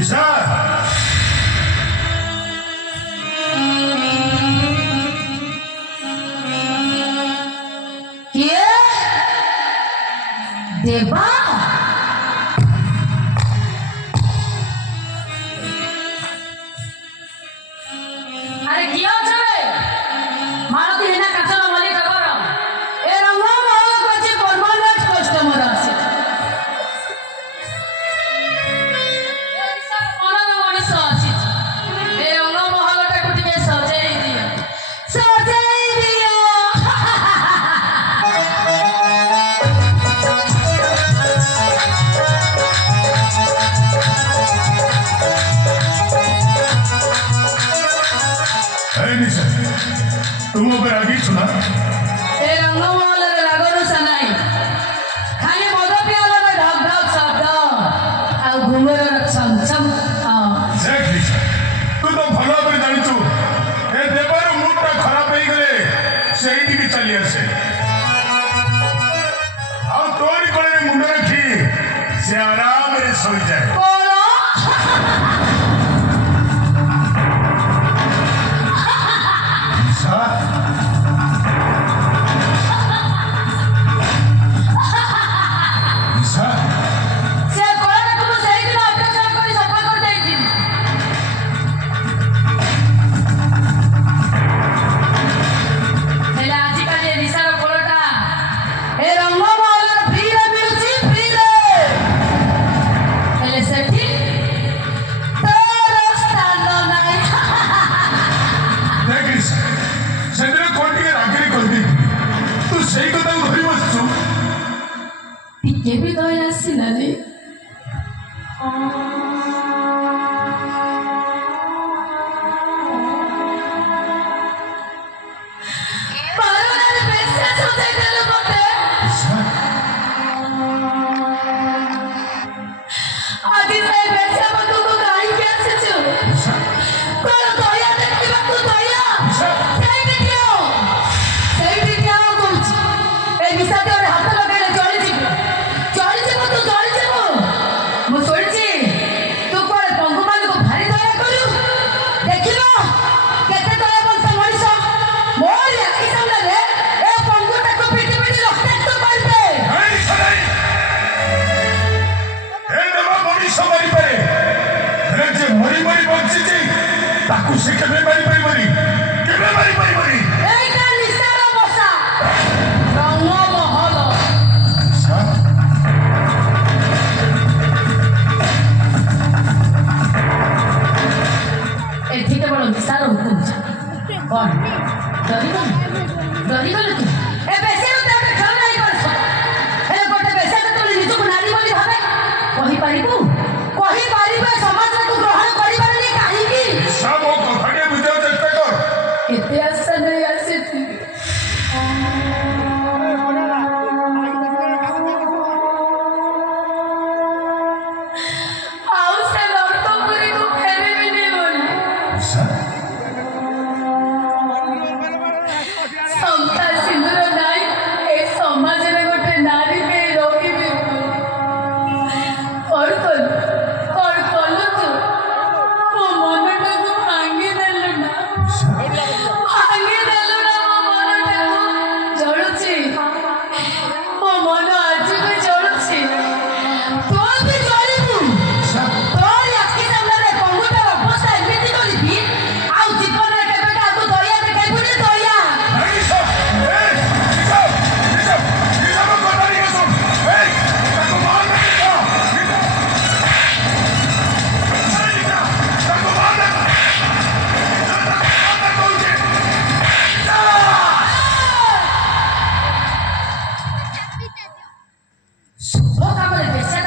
निशा ये देवा अरे किया चले मारुति हेना काचना मालिक खबर ए रंग महल कोची परमानेंट कस्टमर आसे मना मनीष आसी ए रंग महल टा कुटिके सजाई दियो तुम ऊपर आगे सुना ए रंग महल रे लागनो सनाई खाली मद पियाला रे ढक ढक शब्द आ घुंगर छम छम देख निशा तू तो भलो भाव जानिचु ए देवर मुडटा खराब हो गले सेही दिके चली आसे आ तोरी कोले मुंड रखी से आराम रे सोई जाए ये भी तो ऐसी नहीं ताकू से केबे मारी परिबरी केबे मारी परिबरी एटा निसार बसा रंग महल निशा एठी के बड़ निसार हुकुम कोन डरी गल तू ए बेसे उते पे खेल नहीं करछ हे गोटे बेसे के तू निजु नारी बोली भाबे कहि पारिबे समाज रे तू ग्रहण करिबारनी काहे की सब कथाके बुझाउ चेष्टा कर केते आशा नहीं आसे आओ से लौटपुरी को फेरे भी नहीं बोली समता सिंदूर नाई ए समाज रे गोटे नारी के रोगी भी और कल तू मो मनटा को भांगी देलु ना भांगी देलु ना मो मनटा को जळुची मो मन आज भी जळुची तो भी जळिबु तोर आखि सामने पंगुटा अवस्था एमिति करिबी आउ जीवन रे केबे काकू दया देखाइबु नि दया निशा निशा निशा निशा को कतारी के सुन ए ताको मार निशा निशा ताको मार दे सुबह काम रे बेसा